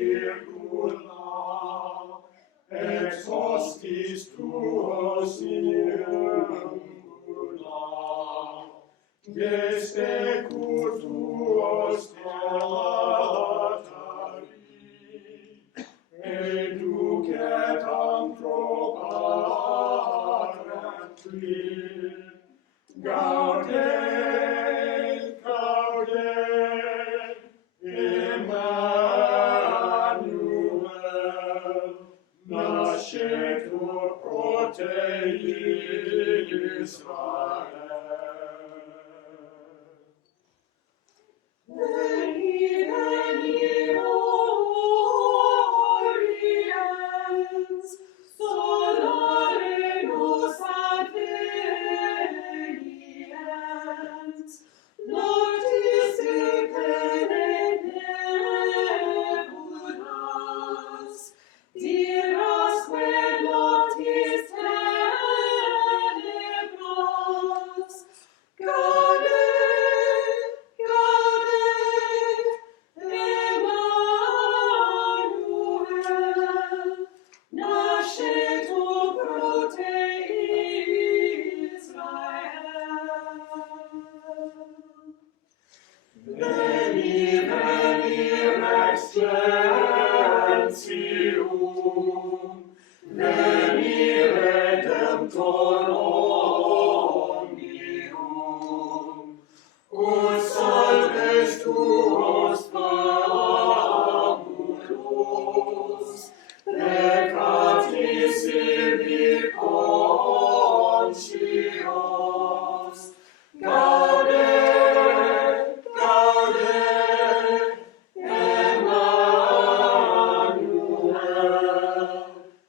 virgula, ex hostis tuos iungula, geste tuos telatari, educet anthropatrem, gaudet, gaudet, Emmanuel, nascetur prote Israel. Veni, veni, Oriens, solare nos adveniens, noctis depenet nebulas, dirasque noctis tenebras, gaudet, gaudet, Emmanuel, nascetur prote Israel. Veni, veni, Rex Gentium, veni, Redemptor omnium, ut salves tuos famulus, peccatis ibi conscios, gaudet, gaudet, Emmanuel,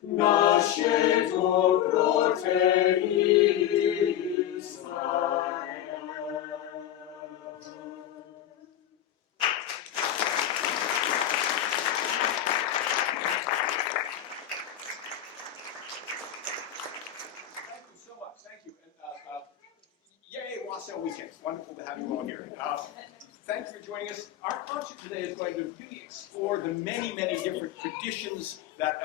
nascetur prote Israel. Thank you so much. Thank you. And, yay, Wassail Weekend. It's wonderful to have you all here. Thank you for joining us. Our concert today is going to really explore the many, many different traditions that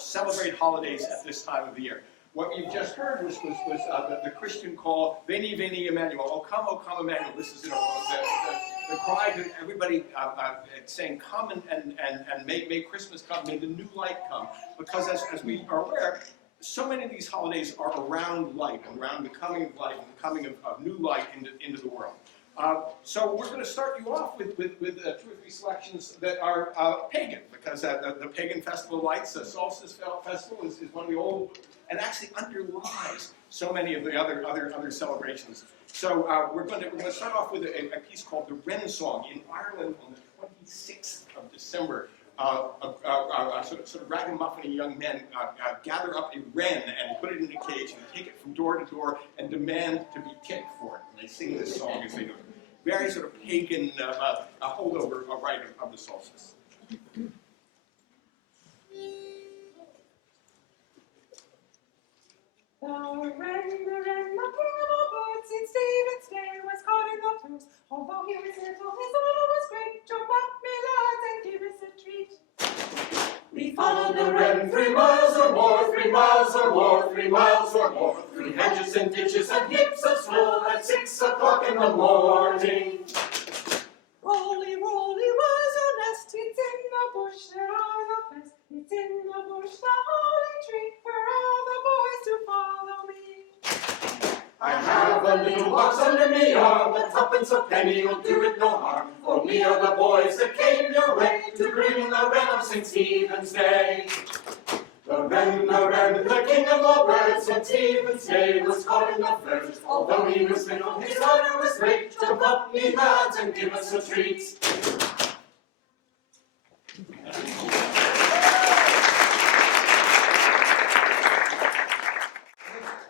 celebrate holidays at this time of the year. What you've just heard was the Christian call, Veni, Veni, Emmanuel. Oh, come, Emmanuel. This is the cry to everybody saying, come and may Christmas come, may the new light come. Because as we are aware, so many of these holidays are around light, and around the coming of light, and the coming of new light into the world. So we're going to start you off with 2 or 3 selections that are pagan, because the pagan festival of lights, the solstice festival, is one of the old, and actually underlies so many of the other celebrations. So we're going to start off with a piece called the Wrensong in Ireland on the 26th of December. Sort of ragamuffin young men gather up a wren and put it in a cage and take it from door to door and demand to be kicked for it. And they sing this song as they do it. Very sort of pagan holdover rite of the solstice. The wren, the king of all birds, in Stephen's day was caught in the first. Although he was little, his honor was great. Jump up, me lads, and give us a treat. We followed the wren 3 miles or more, 3 miles or more, 3 miles or more, through hedges and ditches and heaps of snow at 6 o'clock in the morning. Rolly, rolly was your nest. It's in the bush, there are the best. It's in the bush, the holly tree, where all the boys do follow me. I have a little box under me arm, a 2pence a penny will do it no harm. For me are the boys that came your way to bring the wren of St. Stephen's Day. The wren, the king of all birds, St. Stephen's Day was caught in the first. Although he was little, his honor was great. Jump up, me lads, and give us a treat.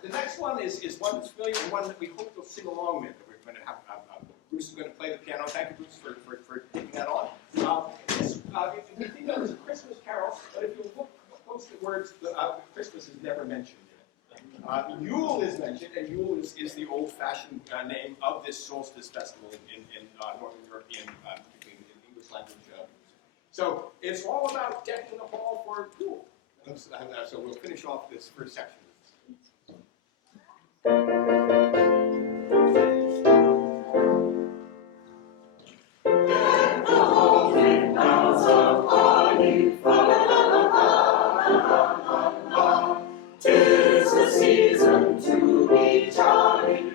The next one is one that's familiar, and one that we hope you'll sing along with. We're going to have Bruce is going to play the piano. Thank you, Bruce, for taking that on. This, you think of it as a Christmas carol, but if you look close to the words, Christmas is never mentioned in it. Yule is mentioned, and Yule is the old-fashioned name of this solstice festival in Northern European, particularly in English language So it's all about decking the hall for a pool. So we'll finish off this first section. Tis the season to be jolly.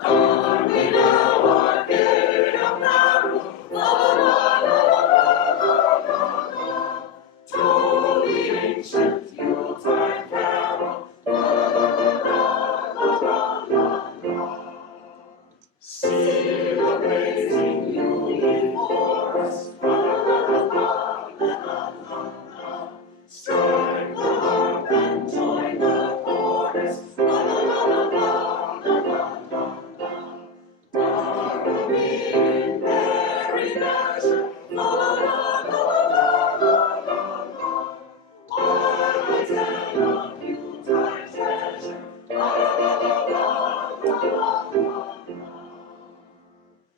Come we now our gay apparel. To the ancient Yuletide carol. See the blazing Yuletide forest. Strike the harp and join the chorus. Harmony in merry measure. I tell of Yuletide treasure.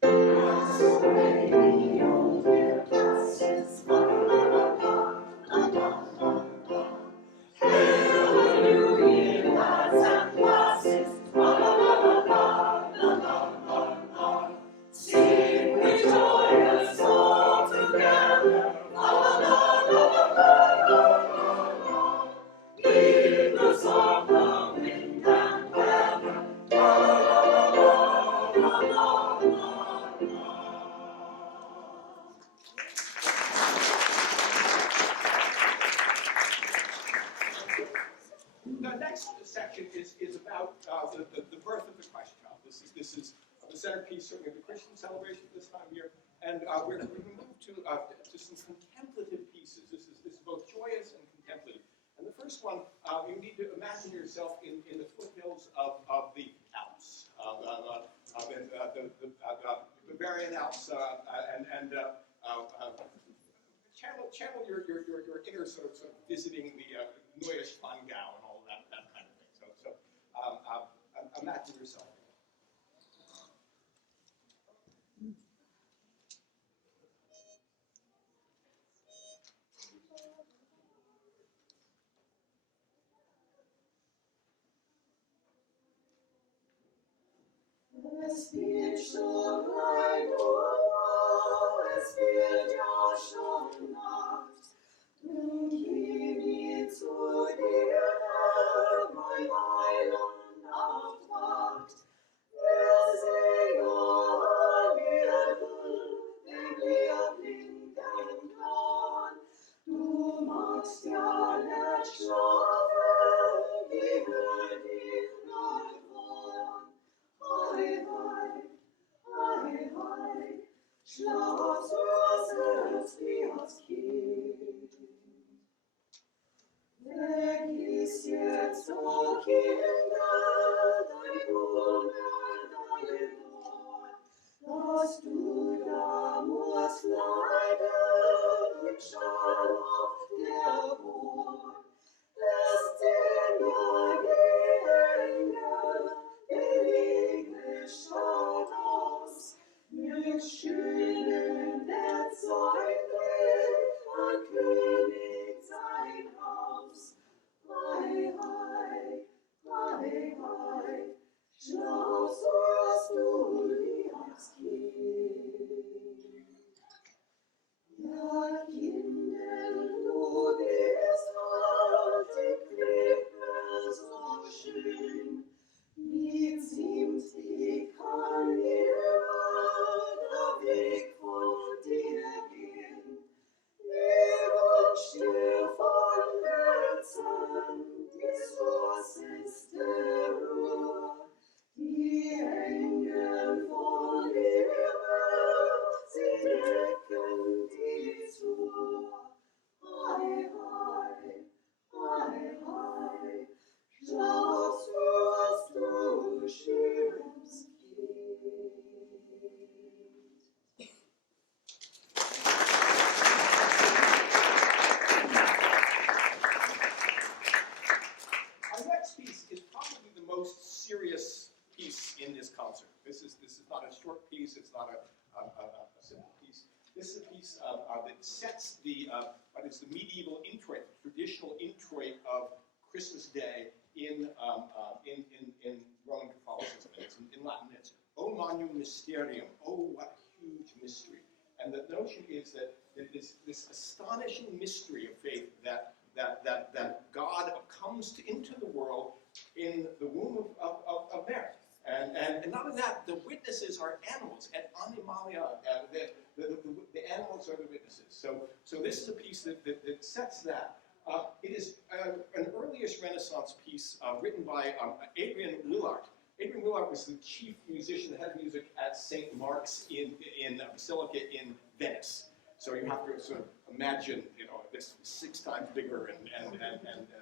Cast away the old year passes. Hail the new year, lads and lasses. Sing we joyous all together. Heedless of the wind and weather. The next section is about the birth of the Christ child. This is the centerpiece, certainly of the Christian celebration this time of year, and we're going to move to some contemplative pieces. This is both joyous and contemplative. And the first one, you need to imagine yourself in the foothills of the Alps, the Bavarian Alps, and channel your inner sort of visiting the Neue Spandau and all that kind of thing. So imagine yourself. Es wird schon ein Uhr, es wird ja schon Nacht. Nun geh mir zu dir, Herr, mein Heiland auf Wacht. Der Segen wird dem wir blinken kann. Du magst ja nicht schlafen, wie hör dich noch wohn. Hei, schlaf so Herz wie als Kind. Weg ist jetzt, o Kinder, dein Hunger, dein Not, dass du da musst leiden im Schall auf der Burg. Lässt den ja die Engel, ewige Stadt aus, mit schönen Netz sein Blick, ein König sein Haus. Hei, schlaf so hast du wie als Kind. Ja, Kindel, du bist sets the what is the medieval introit, traditional introit of Christmas Day in Roman Catholicism. It's in Latin. It's O Magnum Mysterium. Oh, what a huge mystery! And the notion is that this astonishing mystery of faith that God comes into the world in the womb of Mary. And not only that, the witnesses are animals, and animalia, the animals are the witnesses. So this is a piece that sets that. It is an earliest Renaissance piece written by Adrian Willart. Adrian Willart was the chief musician, the head of music at St. Mark's in Basilica in Venice. So you have to sort of imagine, this 6 times bigger and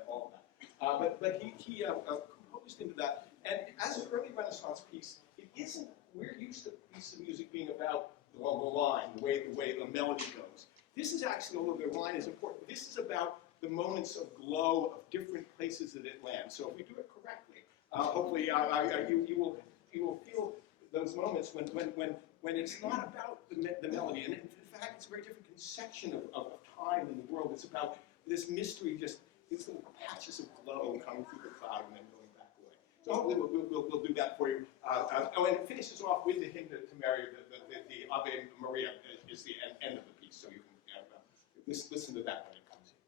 all of that. But he composed into that. And as an early Renaissance piece, it isn't, we're used to pieces of music being about the line, the way the melody goes. This is actually, although the line is important, this is about the moments of glow of different places that it lands. So if we do it correctly, hopefully you will feel those moments when it's not about the melody. And in fact, it's a very different conception of time in the world. It's about this mystery, just these little patches of glow coming through the cloud and then going back away. So hopefully we'll do that for you. And it finishes off with the hymn to Mary, the Ave Maria is the end of the piece. So you can listen to that when it comes in.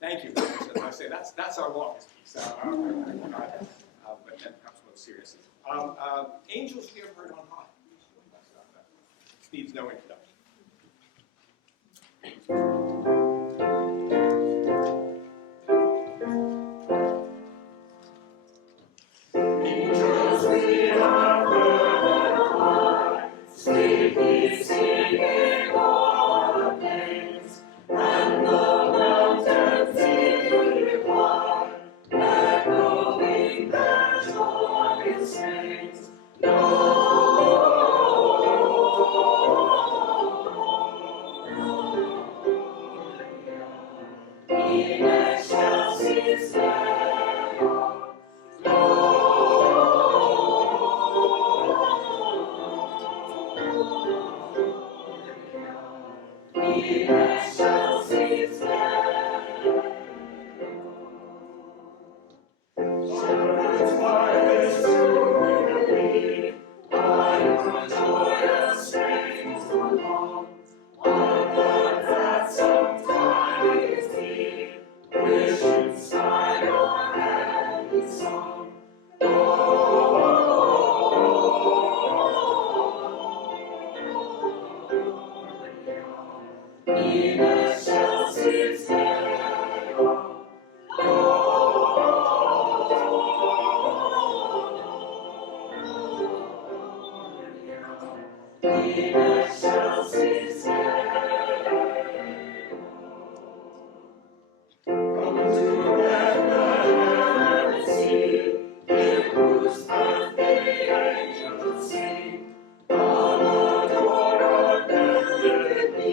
Thank you. As I say, that's our longest piece. But then perhaps most seriously. Angels we have heard on high. This needs no introduction. Angels we have heard on high, sweetly singing o'er the plains, and the mountains in reply, echoing their joyous strains. In excelsis Deo, in excelsis Deo. Shepherds wireless to be, by your joyous strains along, on the that sometime is he, wish inside your heavenly song. In excelsis Deo, in excelsis Deo. Come to Bethlehem and see, in whose birth the angels sing. Come adore our blessed be,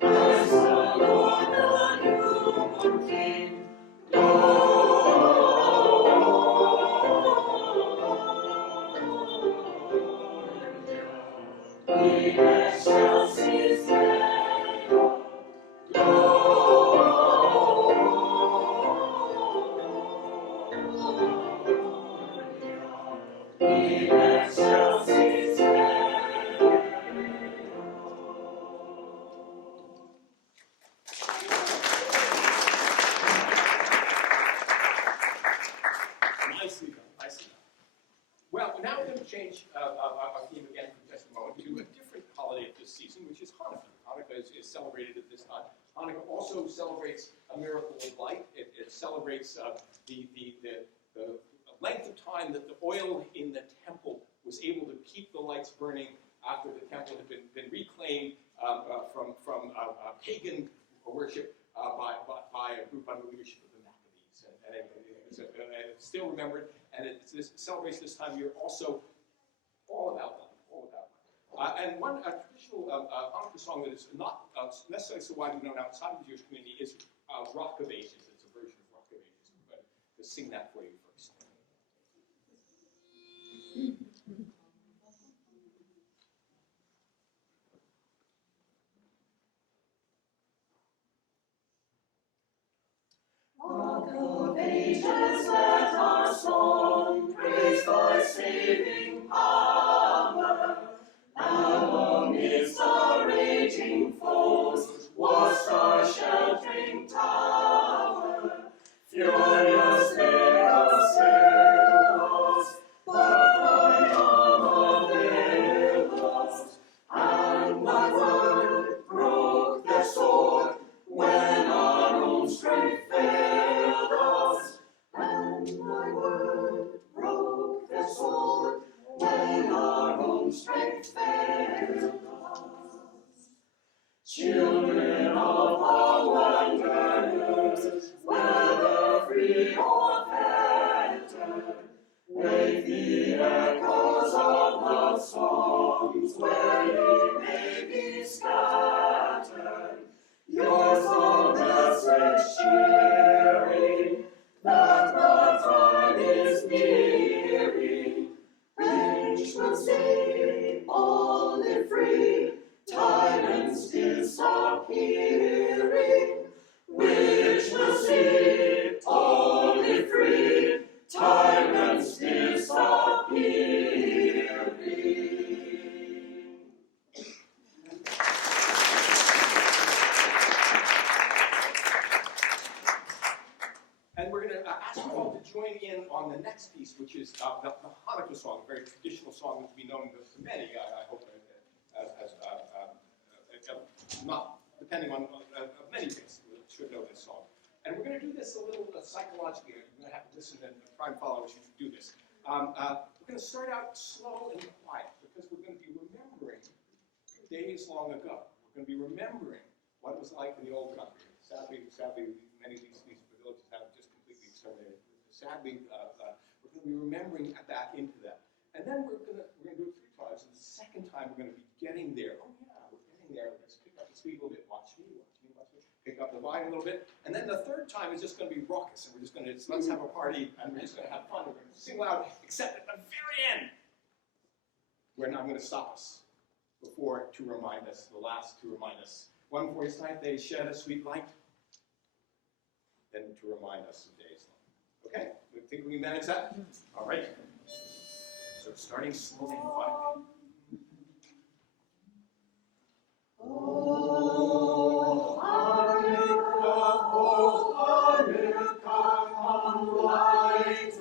Christ the Lord, the newborn King. In excelsis Deo, in excelsis Deo. Nicely done, nicely done. Well, now we're going to change our theme again for just a moment to a different holiday of this season, which is Hanukkah. Hanukkah is celebrated at this time. Hanukkah also celebrates a miracle of light. It celebrates the length of time that the oil in the temple was able to keep the lights burning after the temple had been reclaimed from pagan worship by a group under the leadership of the Maccabees. And it's still remembered, and it celebrates this time of year also all about light, all about And one traditional Hanukkah song that is not necessarily so widely known outside of the Jewish community is Rock of Ages. It's a version of Rock of Ages. I'm going to sing that for you first. Rock of Ages, let our song praise thy saving power. Amidst our raging foes was our sheltering tower. Furious they assailed us, but thy arm availed us, and thy word broke their sword when our own strength failed us. And thy word broke their sword when our own strength failed us. Children of our wanderers, whether free or fettered, wake the echoes of love songs where ye may be scattered. Yours the message cheering that the time is nearing. Which will say, all live free, tyrants disappearing. Which will say, all live free, tyrants disappearing. And we're going to ask you all to join in on the next piece, which is the Hanukkah song, a very traditional song that's been known to many, I hope, not depending on many things, should know this song. And we're going to do this a little psychologically. You're going to have to listen and try and follow as you do this. We're going to start out slow and quiet because we're going to be remembering days long ago. We're going to be remembering what it was like in the old country. Sadly, many of these villages have just completely exterminated. Sadly, we're going to be remembering back into that. And then we're going to do it 3 times. And the second time, we're going to be getting there. Oh yeah, we're getting there. Let's pick up the speed a little bit. Watch me. Pick up the volume a little bit. And then the third time is just going to be raucous. And we're just going to, let's have a party. And we're just going to have fun. We're going to sing loud. Except at the very end, where I'm going to stop us before to remind us, the last to remind us. One for each night they shed a sweet light. Then to remind us of days long. Okay? We think we can manage that? All right. So starting slowly and quietly. Oh, Hanukkah, come light the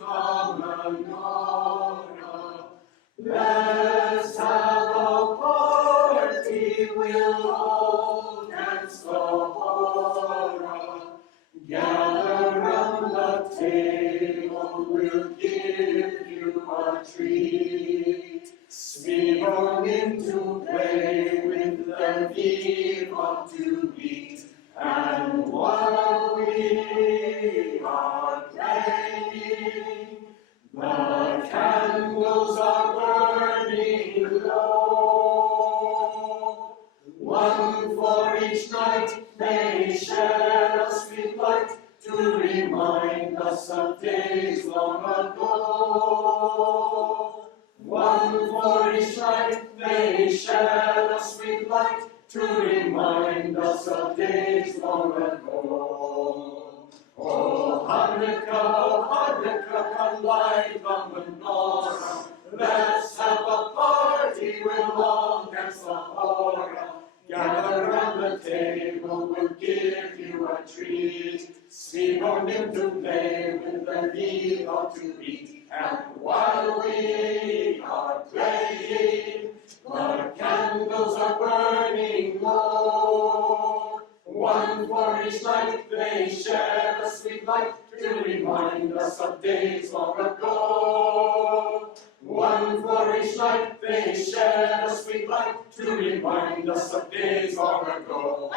menorah. Let's have a party, we'll all dance the hora. Gather round the table, we'll give you a treat. Swing into play with the viva to eat. And while we are playing, the candles are burning low. One for each night, they shed a sweet light to remind us of days long ago. One for each night, they shed a sweet light to remind us of days long ago. Oh, Hanukkah, come light the menorah. Let's have a party, we'll all dance the hora. Gather round the table, we'll give you a treat. Sleep on into play with the viva to eat. And while we are playing, the candles are burning low. One for each night, they shed a sweet light to remind us of days long ago. One for each night, they shed a sweet light to remind us of days long ago.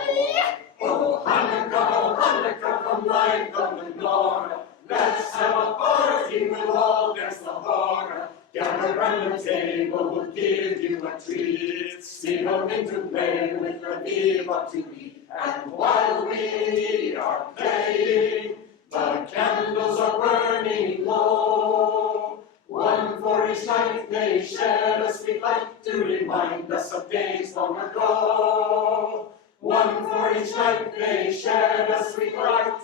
Oh, Hanukkah, come light the menorah. Let's have a party, we'll all dance the hora. Gather round the table will give you a treat. Steal into play with the viva to eat. And while we are playing, the candles are burning low. One for each night they shed a sweet light to remind us of days long ago. One for each night they shed a sweet light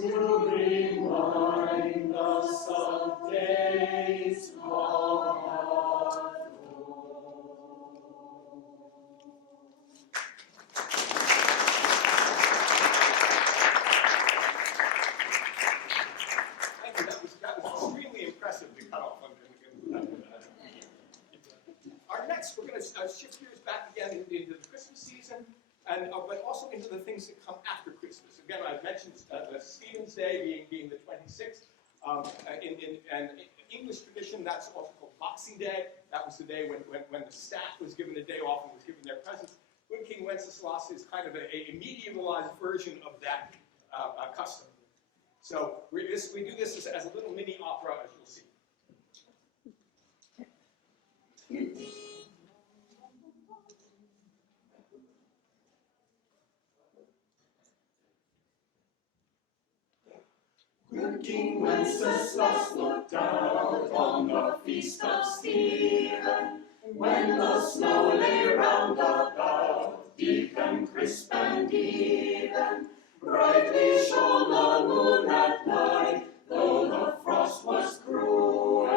to remind us of days long ago. Thank you. That was extremely impressive to cut off. Our next, we're going to shift gears back again into the Christmas season, and but also into the things that come after Christmas. Again, I've mentioned Stephen's Day being the 26th. In English tradition, that's also called Boxing Day. That was the day when the staff was given a day off and was given their presents. Good King Wenceslas is kind of a medievalized version of that custom. So we do this as a little mini opera, as you'll see. Good King Wenceslas looked out on the feast of Stephen, when the snow lay round about, deep and crisp and even. Brightly shone the moon at night, though the frost was cruel.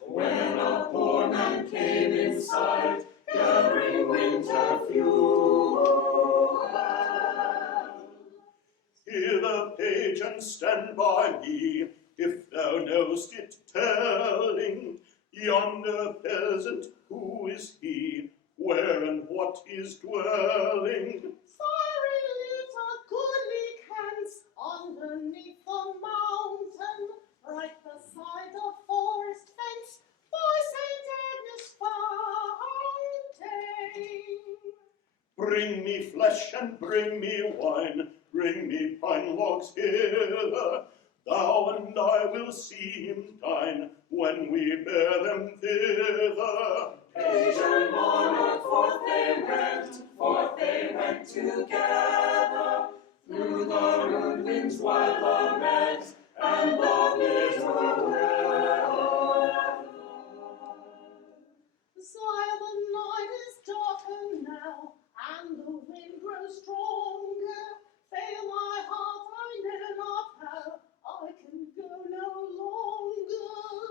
When a poor man came in sight, gathering winter fuel. Hear the page and stand by me, if thou know'st it telling. Yonder peasant, who is he? Where and what is dwelling? Sorry little goodly cans underneath the mountain, right beside the forest fence, by St. Agnes' fountain. Bring me flesh and bring me wine, bring me pine logs hither. Thou and I will see him dine, when we bear them thither. Page and monarch, forth they went together, through the rude winds wild lament, and the bitter weather. The silent night is darkened now, and the wind grows stronger. Fail my heart, I know not how, I can go no longer.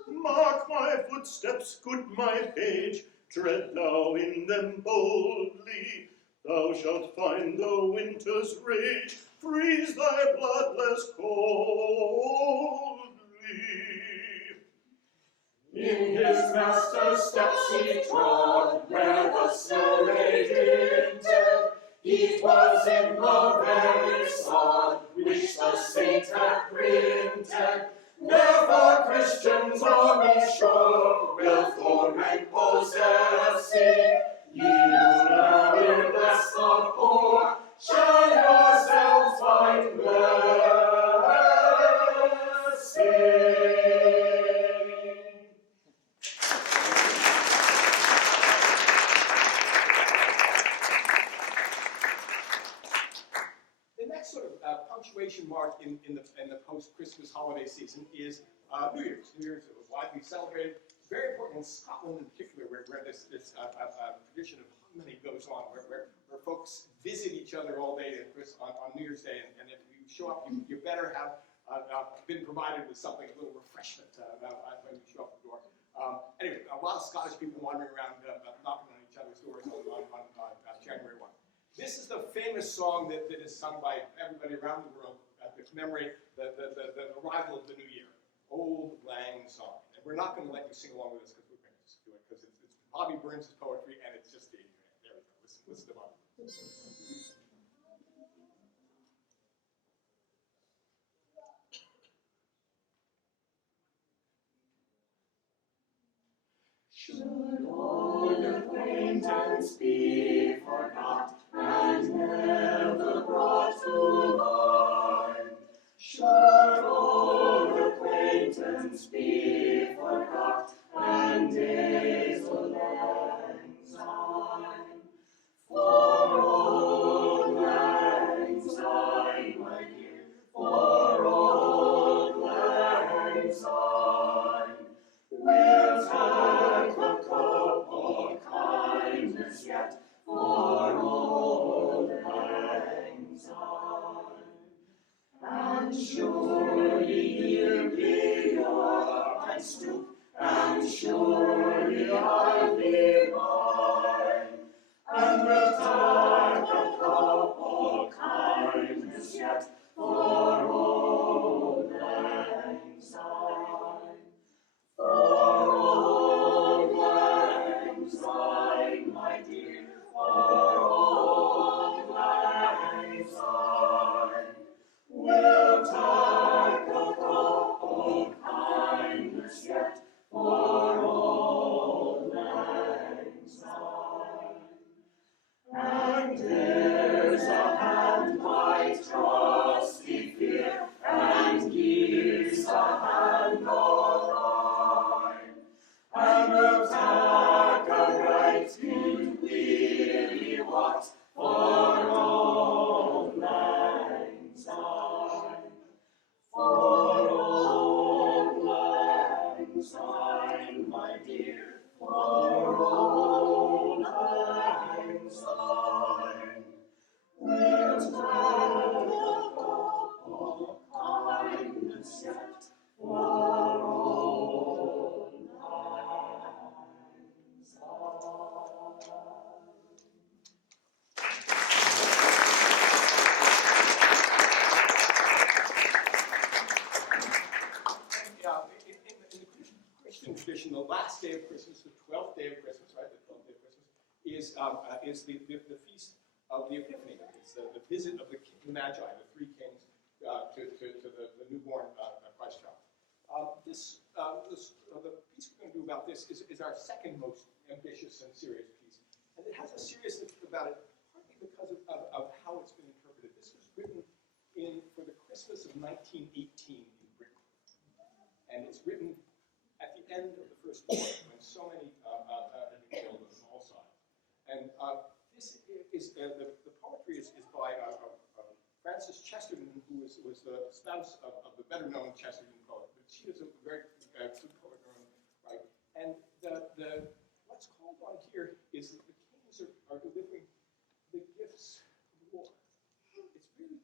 Mark my footsteps, good my page, tread thou in them boldly. Thou shalt find the winter's rage freeze thy blood less coldly. In his master's steps he trod, where the snow lay dinted. He was in the very sod, which the saint had printed. Never Christians on his shore will for rank possessing. Ye who now will bless the poor, shall yourselves find blessing. The next sort of punctuation mark in the post-Christmas holiday season is New Year's. New Year's was widely celebrated. Very important in Scotland in particular, where this tradition of hogmanay goes on, where folks visit each other all day on New Year's Day, and if you show up, you better have been provided with something, a little refreshment when you show up the door. Anyway, a lot of Scottish people wandering around knocking on each other's doors on January 1. This is the famous song that is sung by everybody around the world to commemorate the arrival of the new year, Old Lang Syne. And we're not going to let you sing along with us because we're going to just do it because it's Bobby Burns' poetry and it's just there we go. Listen to Bobby. Should old acquaintance be forgot and never brought to mind? Should old acquaintance be forgot Syne. And surely he'll be o'er my stoop, and surely I'll be mine, and will take a cup of kindness yet for old lang syne. For old lang syne, my dear, for old lang syne, we'll take a cup of kindness yet for old lang syne. And there's a hand my trusty fear, and gives a hand of mine, and will take a right good weary what for old lang syne. For old lang syne, my dear, for old lang syne, we'll take a cup of kindness yet for old lang syne. In the Christian tradition, the last day of Christmas, the 12th day of Christmas, right? The 12th day of Christmas is the feast of the Epiphany. It's the visit of the Magi, the three kings, to the newborn Christ child. The piece we're going to do about this is our second most ambitious and serious piece, and it has a seriousness about it partly because of how it's been interpreted. This was written for the Christmas of 1918 in Britain. And it's written at the end of the First War, when so many had been killed on all sides. And this is the poetry is by Frances Chesterton, who was the spouse of the better-known Chesterton poet. But she is a very good poet in her own right. And what's called on here is that the kings are delivering the gifts of war. It's really,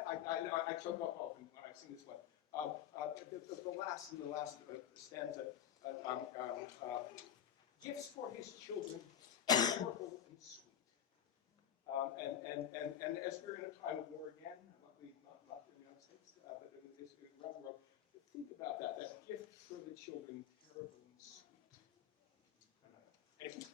I choke up often when I sing this one. The last stanza, gifts for his children, powerful and sweet. And as we're in a time of war again, luckily not in the United States, but around the world, think about that gift for the children, terrible and sweet. Anyway.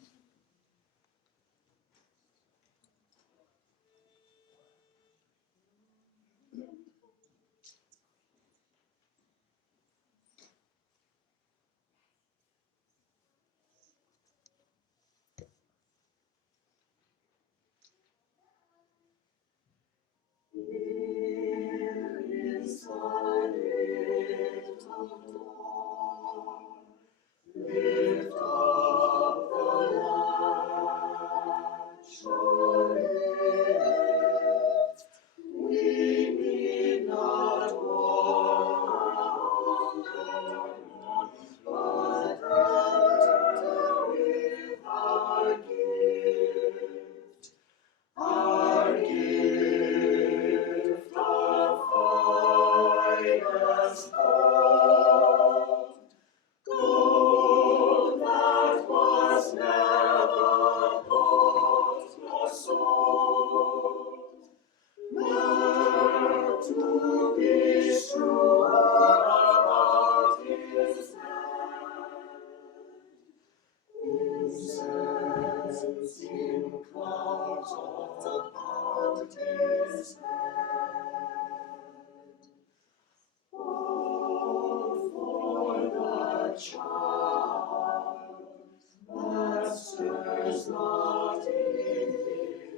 Here is our little door. Lift up the latch, oh, lift. We need not wonder, but enter with our gift. Our gift of finest gold, gold that was never bought nor sold, there to be sure about his head. Incense in clouds about his head. Oh, for the child that stirs not in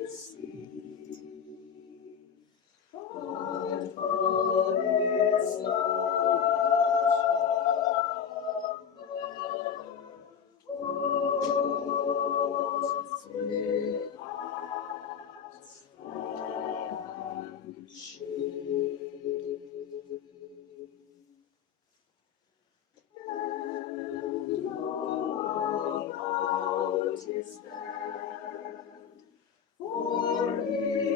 his sleep, but for his his bed, for he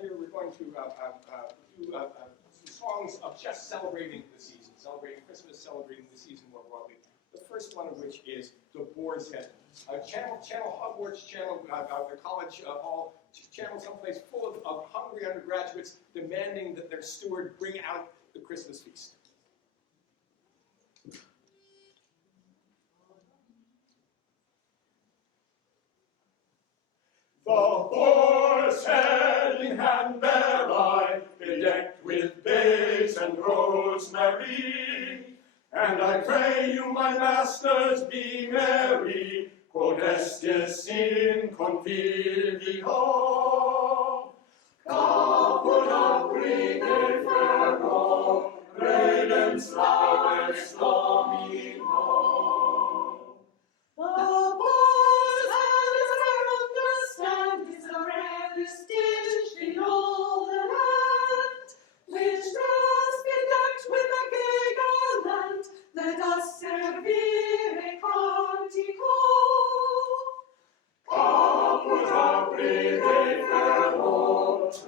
here, we're going to do some songs of just celebrating the season, celebrating Christmas, celebrating the season more broadly. The first one of which is The Boar's Head. Channel Hogwarts, channel the college hall, channel someplace full of hungry undergraduates demanding that their steward bring out the Christmas feast. The boar's head in hand bear I, bedecked with bays and rosemary. And I pray you, my masters, be merry, quod estis in convivio. Caput apri de ferro, redens laudes Domino. The boar's head is I understand is the rarest dish in all the land, which does bedecked with a gay garland, let us servire cantico. Caput apri de ferro,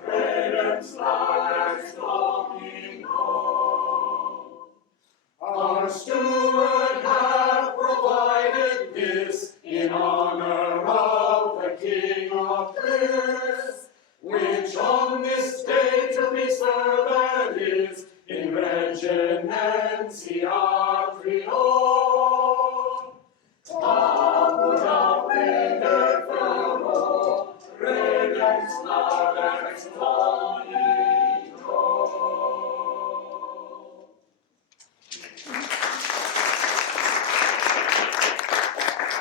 redens laudes Domino. Our steward hath provided this in honor of the King of Bliss, which on this day to be served is in reginentia trio. Caput apri de ferro, redens laudes Domino.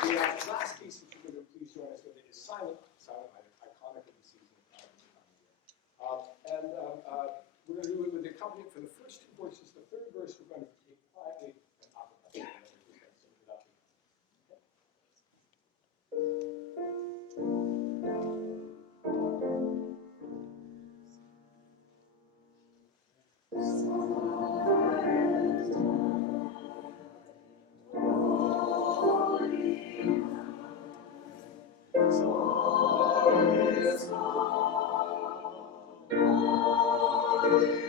The last piece that you're going to please join us with is Silent, iconic of the season. We're going to do it with the accompaniment for the first two verses. The third verse we're going to take quietly and acapella. Is